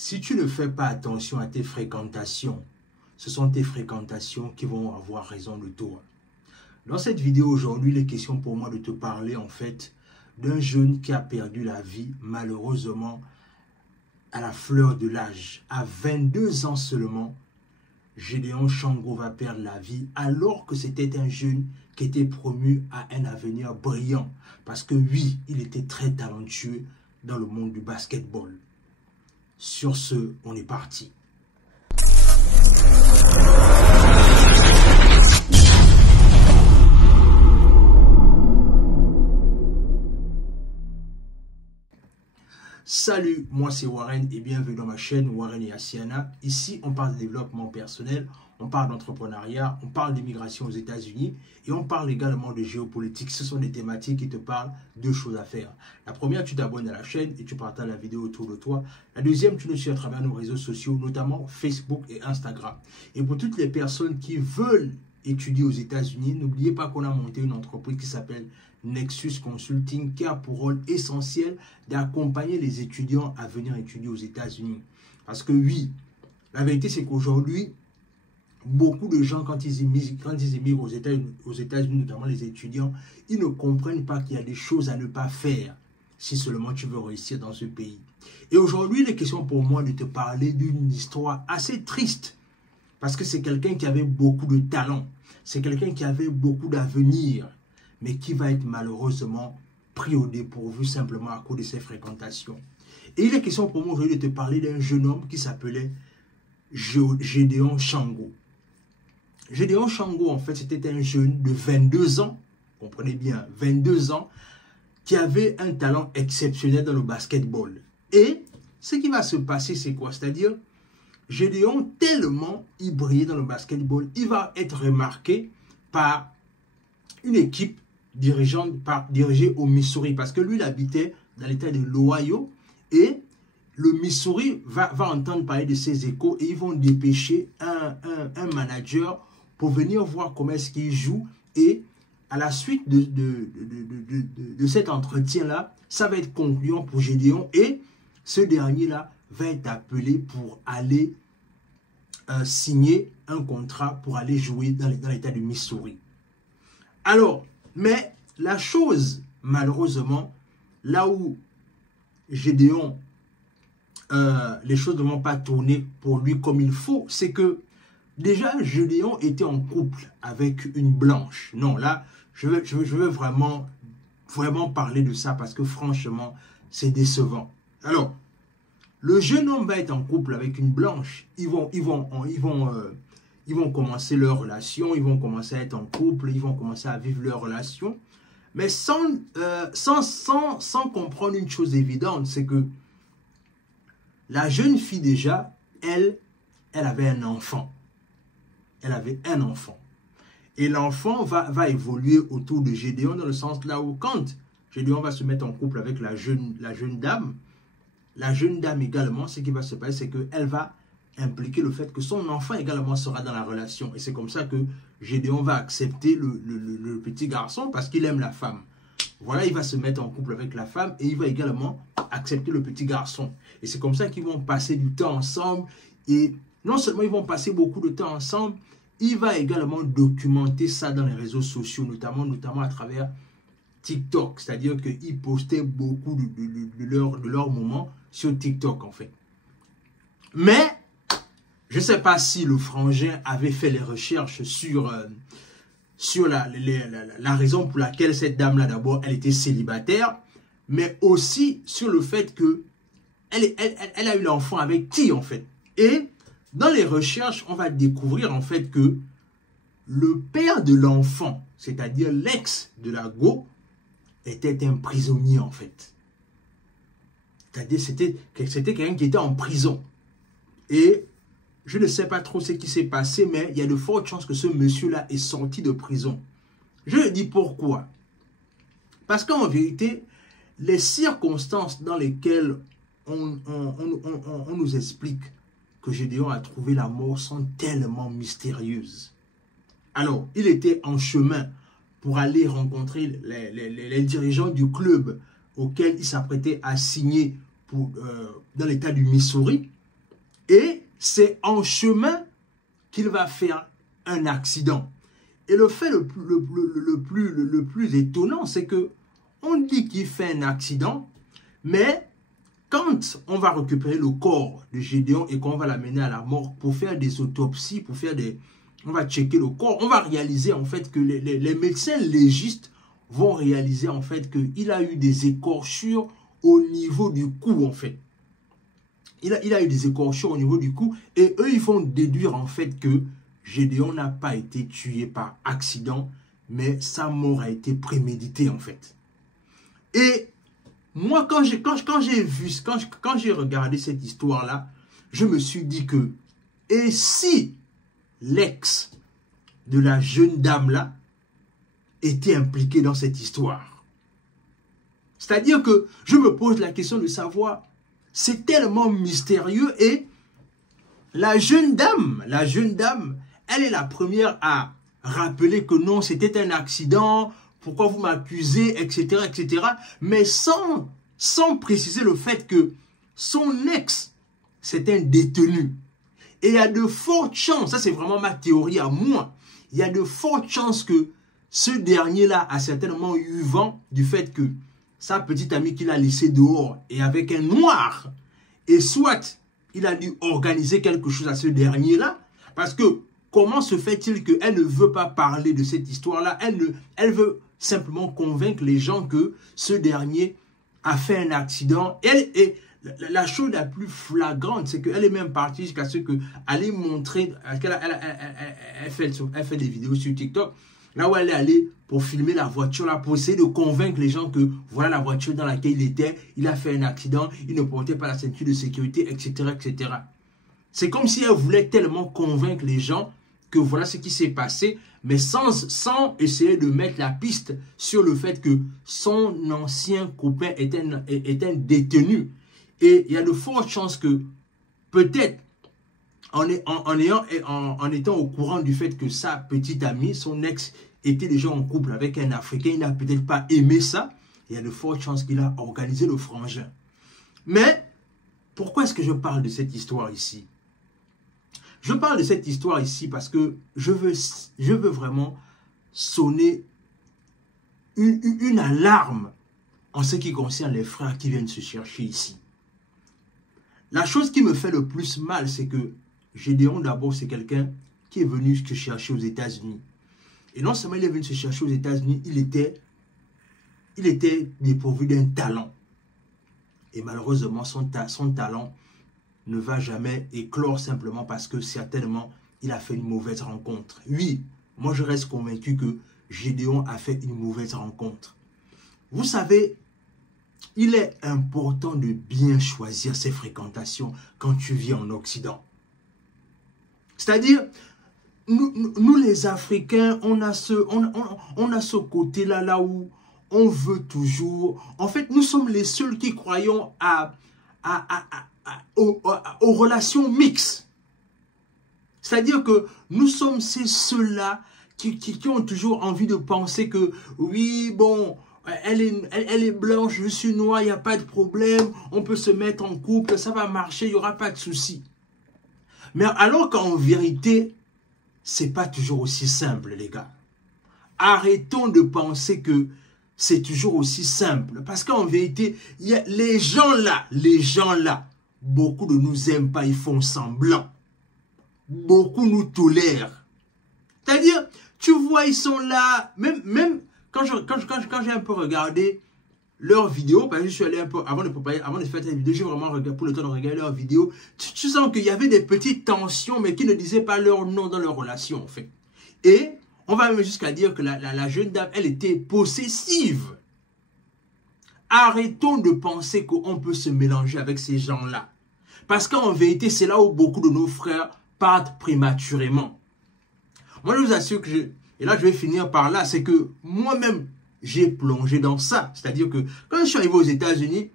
Si tu ne fais pas attention à tes fréquentations, ce sont tes fréquentations qui vont avoir raison de toi. Dans cette vidéo aujourd'hui, il est question pour moi de te parler en fait d'un jeune qui a perdu la vie malheureusement à la fleur de l'âge. À 22 ans seulement, Gédéon Chango va perdre la vie alors que c'était un jeune qui était promu à un avenir brillant. Parce que oui, il était très talentueux dans le monde du basketball. Sur ce, on est parti. Salut, moi c'est Warren et bienvenue dans ma chaîne Warren et Asiana. Ici, on parle de développement personnel, on parle d'entrepreneuriat, on parle d'immigration aux États-Unis et on parle également de géopolitique. Ce sont des thématiques qui te parlent de choses à faire. La première, tu t'abonnes à la chaîne et tu partages la vidéo autour de toi. La deuxième, tu nous suis à travers nos réseaux sociaux, notamment Facebook et Instagram. Et pour toutes les personnes qui veulent étudier aux États-Unis, n'oubliez pas qu'on a monté une entreprise qui s'appelle Nexus Consulting, qui a pour rôle essentiel d'accompagner les étudiants à venir étudier aux États-Unis. Parce que oui, la vérité c'est qu'aujourd'hui, beaucoup de gens, quand ils émigrent aux États-Unis, notamment les étudiants, ils ne comprennent pas qu'il y a des choses à ne pas faire si seulement tu veux réussir dans ce pays. Et aujourd'hui, il est question pour moi de te parler d'une histoire assez triste. Parce que c'est quelqu'un qui avait beaucoup de talent. C'est quelqu'un qui avait beaucoup d'avenir, mais qui va être malheureusement pris au dépourvu simplement à cause de ses fréquentations. Et il est question pour moi aujourd'hui de te parler d'un jeune homme qui s'appelait Gédéon Chango. Gédéon Chango, en fait, c'était un jeune de 22 ans, comprenez bien, 22 ans, qui avait un talent exceptionnel dans le basketball. Et ce qui va se passer, c'est quoi? C'est-à-dire, Gédéon, tellement il brillait dans le basketball, il va être remarqué par une équipe dirigée au Missouri. Parce que lui, il habitait dans l'état de l'Ohio. Et le Missouri va entendre parler de ses échos et ils vont dépêcher un manager pour venir voir comment est-ce qu'il joue. Et à la suite de cet entretien-là, ça va être concluant pour Gédéon. Et ce dernier-là va être appelé pour aller signer un contrat pour aller jouer dans l'état du Missouri. Alors, mais la chose, malheureusement, là où Gédéon, les choses ne vont pas tourner pour lui comme il faut, c'est que déjà, Gédéon était en couple avec une blanche. Non, là, je veux vraiment parler de ça parce que franchement, c'est décevant. Alors, le jeune homme va être en couple avec une blanche. Ils vont commencer leur relation, ils vont commencer à être en couple, ils vont commencer à vivre leur relation. Mais sans comprendre une chose évidente, c'est que la jeune fille déjà, elle avait un enfant. Elle avait un enfant. Et l'enfant va évoluer autour de Gédéon dans le sens là où quand Gédéon va se mettre en couple avec la jeune dame également, ce qui va se passer, c'est qu'elle va impliquer le fait que son enfant également sera dans la relation. Et c'est comme ça que Gédéon va accepter le petit garçon parce qu'il aime la femme. Voilà, il va se mettre en couple avec la femme et il va également accepter le petit garçon. Et c'est comme ça qu'ils vont passer du temps ensemble. Et non seulement ils vont passer beaucoup de temps ensemble, il va également documenter ça dans les réseaux sociaux, notamment à travers TikTok. C'est-à-dire qu'ils postaient beaucoup de leurs moments sur TikTok en fait. Mais je ne sais pas si le frangin avait fait les recherches sur la raison pour laquelle cette dame-là, d'abord, elle était célibataire, mais aussi sur le fait que elle a eu l'enfant avec qui, en fait. Et dans les recherches, on va découvrir, en fait, que le père de l'enfant, c'est-à-dire l'ex de la go, était un prisonnier, en fait. C'est-à-dire c'était quelqu'un qui était en prison. Et je ne sais pas trop ce qui s'est passé, mais il y a de fortes chances que ce monsieur-là est sorti de prison. Je le dis pourquoi. Parce qu'en vérité, les circonstances dans lesquelles on nous explique que Gédéon a trouvé la mort sont tellement mystérieuses. Alors, il était en chemin pour aller rencontrer les dirigeants du club auquel il s'apprêtait à signer dans l'état du Missouri. Et c'est en chemin qu'il va faire un accident. Et le fait le plus étonnant, c'est que on dit qu'il fait un accident, mais quand on va récupérer le corps de Gédéon et qu'on va l'amener à la mort pour faire des autopsies, pour faire des... On va checker le corps, on va réaliser en fait que les médecins légistes vont réaliser en fait qu'il a eu des écorchures au niveau du cou en fait. Il a eu des écorchures au niveau du cou et eux ils vont déduire en fait que Gédéon n'a pas été tué par accident, mais sa mort a été préméditée en fait. Et moi, quand j'ai regardé cette histoire-là, je me suis dit que, et si l'ex de la jeune dame-là était impliqué dans cette histoire? C'est-à-dire que je me pose la question de savoir, c'est tellement mystérieux et la jeune dame, elle est la première à rappeler que non, c'était un accident, pourquoi vous m'accusez, etc., etc. Mais sans préciser le fait que son ex, c'est un détenu. Et il y a de fortes chances, ça c'est vraiment ma théorie à moi, il y a de fortes chances que ce dernier-là a certainement eu vent du fait que sa petite amie qu'il a laissée dehors est avec un noir. Et soit il a dû organiser quelque chose à ce dernier-là, parce que comment se fait-il qu'elle ne veut pas parler de cette histoire-là? Elle veut simplement convaincre les gens que ce dernier a fait un accident. Et la chose la plus flagrante, c'est qu'elle est même partie jusqu'à ce qu'elle ait montré, elle fait des vidéos sur TikTok, là où elle est allée pour filmer la voiture, là, pour essayer de convaincre les gens que voilà la voiture dans laquelle il était, il a fait un accident, il ne portait pas la ceinture de sécurité, etc., etc. C'est comme si elle voulait tellement convaincre les gens que voilà ce qui s'est passé, mais sans essayer de mettre la piste sur le fait que son ancien copain est un détenu. Et il y a de fortes chances que peut-être en étant au courant du fait que sa petite amie, son ex, était déjà en couple avec un Africain, il n'a peut-être pas aimé ça. Il y a de fortes chances qu'il a organisé le frangin. Mais pourquoi est-ce que je parle de cette histoire ici? Je parle de cette histoire ici parce que je veux vraiment sonner une alarme en ce qui concerne les frères qui viennent se chercher ici. La chose qui me fait le plus mal, c'est que Gédéon, d'abord, c'est quelqu'un qui est venu se chercher aux États-Unis. Et non seulement il est venu se chercher aux États-Unis, il était dépourvu d'un talent. Et malheureusement, son talent ne va jamais éclore simplement parce que certainement, il a fait une mauvaise rencontre. Oui, moi je reste convaincu que Gédéon a fait une mauvaise rencontre. Vous savez, il est important de bien choisir ses fréquentations quand tu vis en Occident. C'est-à-dire, nous les Africains, on a ce côté-là, là où on veut toujours... En fait, nous sommes les seuls qui croyons aux relations mixtes. C'est-à-dire que nous sommes ceux-là qui ont toujours envie de penser que, oui, bon, elle est blanche, je suis noir, il n'y a pas de problème, on peut se mettre en couple, ça va marcher, il n'y aura pas de souci. Mais alors qu'en vérité, c'est pas toujours aussi simple, les gars. Arrêtons de penser que c'est toujours aussi simple. Parce qu'en vérité, il y a les gens là, beaucoup de nous aiment pas, ils font semblant. Beaucoup nous tolèrent. C'est-à-dire, tu vois, ils sont là, même quand j'ai un peu regardé leurs vidéos, parce que je suis allé un peu, avant de faire cette vidéo, j'ai vraiment regardé, pour le temps de regarder leurs vidéos, tu sens qu'il y avait des petites tensions, mais qui ne disaient pas leur nom dans leur relation, en fait. Et on va même jusqu'à dire que la jeune dame, elle était possessive. Arrêtons de penser qu'on peut se mélanger avec ces gens-là. Parce qu'en vérité, c'est là où beaucoup de nos frères partent prématurément. Moi, je vous assure que et là, je vais finir par là, c'est que moi-même, j'ai plongé dans ça. C'est-à-dire que quand je suis arrivé aux États-Unis,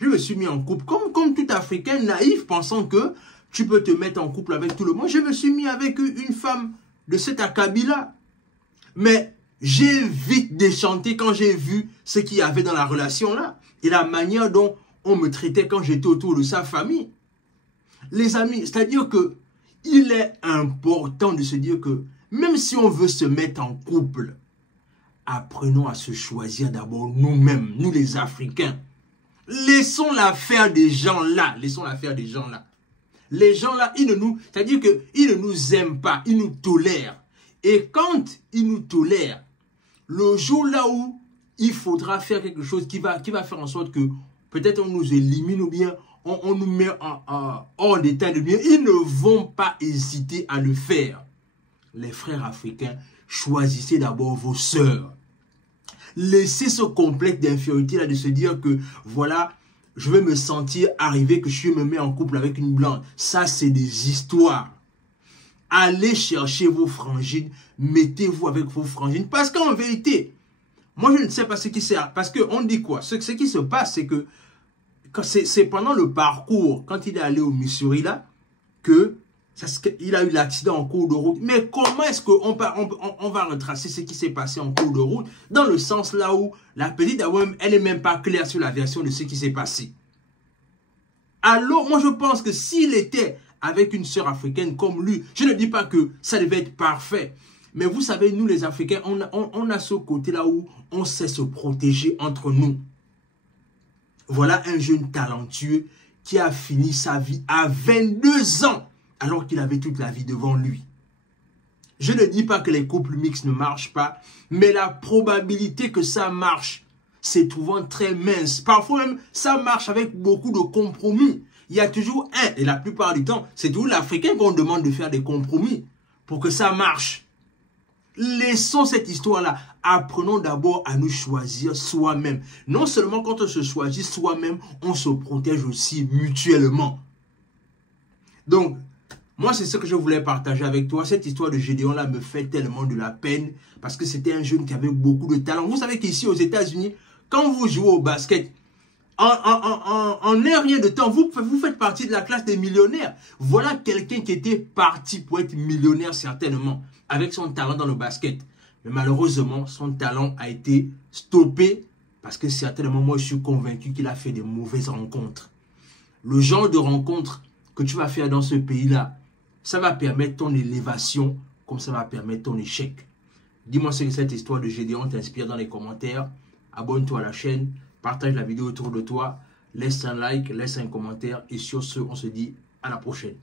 je me suis mis en couple. Comme tout Africain naïf, pensant que tu peux te mettre en couple avec tout le monde. Je me suis mis avec une femme de cet acabit-là. Mais j'ai vite déchanté quand j'ai vu ce qu'il y avait dans la relation-là. Et la manière dont on me traitait quand j'étais autour de sa famille. Les amis, c'est-à-dire que il est important de se dire que même si on veut se mettre en couple, apprenons à se choisir d'abord nous-mêmes, nous les Africains. Laissons l'affaire des gens là. Laissons l'affaire des gens là. Les gens là, c'est-à-dire qu'ils ne nous aiment pas, ils nous tolèrent. Et quand ils nous tolèrent, le jour là où il faudra faire quelque chose qui va faire en sorte que peut-être on nous élimine ou bien on nous met hors d'état de bien, ils ne vont pas hésiter à le faire. Les frères africains, choisissez d'abord vos sœurs. Laissez ce complexe d'infériorité là de se dire que voilà, je vais me sentir arrivé que je me mets en couple avec une blanche. Ça, c'est des histoires. Allez chercher vos frangines, mettez-vous avec vos frangines. Parce qu'en vérité, moi je ne sais pas ce qui s'est... Parce qu'on dit quoi? Ce qui se passe, c'est que c'est pendant le parcours, quand il est allé au Missouri là, il a eu l'accident en cours de route. Mais comment est-ce qu'on va retracer ce qui s'est passé en cours de route dans le sens là où la petite elle n'est même pas claire sur la version de ce qui s'est passé. Alors, moi je pense que s'il était avec une sœur africaine comme lui, je ne dis pas que ça devait être parfait. Mais vous savez, nous les Africains, on a ce côté là où on sait se protéger entre nous. Voilà un jeune talentueux qui a fini sa vie à 22 ans. Alors qu'il avait toute la vie devant lui. Je ne dis pas que les couples mixtes ne marchent pas, mais la probabilité que ça marche s'est trouvant très mince. Parfois même, ça marche avec beaucoup de compromis. Il y a toujours et la plupart du temps, c'est toujours l'Africain qu'on demande de faire des compromis pour que ça marche. Laissons cette histoire-là. Apprenons d'abord à nous choisir soi-même. Non seulement quand on se choisit soi-même, on se protège aussi mutuellement. Donc, moi, c'est ce que je voulais partager avec toi. Cette histoire de Gédéon-là me fait tellement de la peine parce que c'était un jeune qui avait beaucoup de talent. Vous savez qu'ici, aux États-Unis, quand vous jouez au basket, en un rien de temps, vous faites partie de la classe des millionnaires. Voilà quelqu'un qui était parti pour être millionnaire certainement, avec son talent dans le basket. Mais malheureusement, son talent a été stoppé parce que certainement, moi, je suis convaincu qu'il a fait de mauvaises rencontres. Le genre de rencontres que tu vas faire dans ce pays-là, ça va permettre ton élévation comme ça va permettre ton échec. Dis-moi ce que cette histoire de Gédéon t'inspire dans les commentaires. Abonne-toi à la chaîne, partage la vidéo autour de toi, laisse un like, laisse un commentaire et sur ce, on se dit à la prochaine.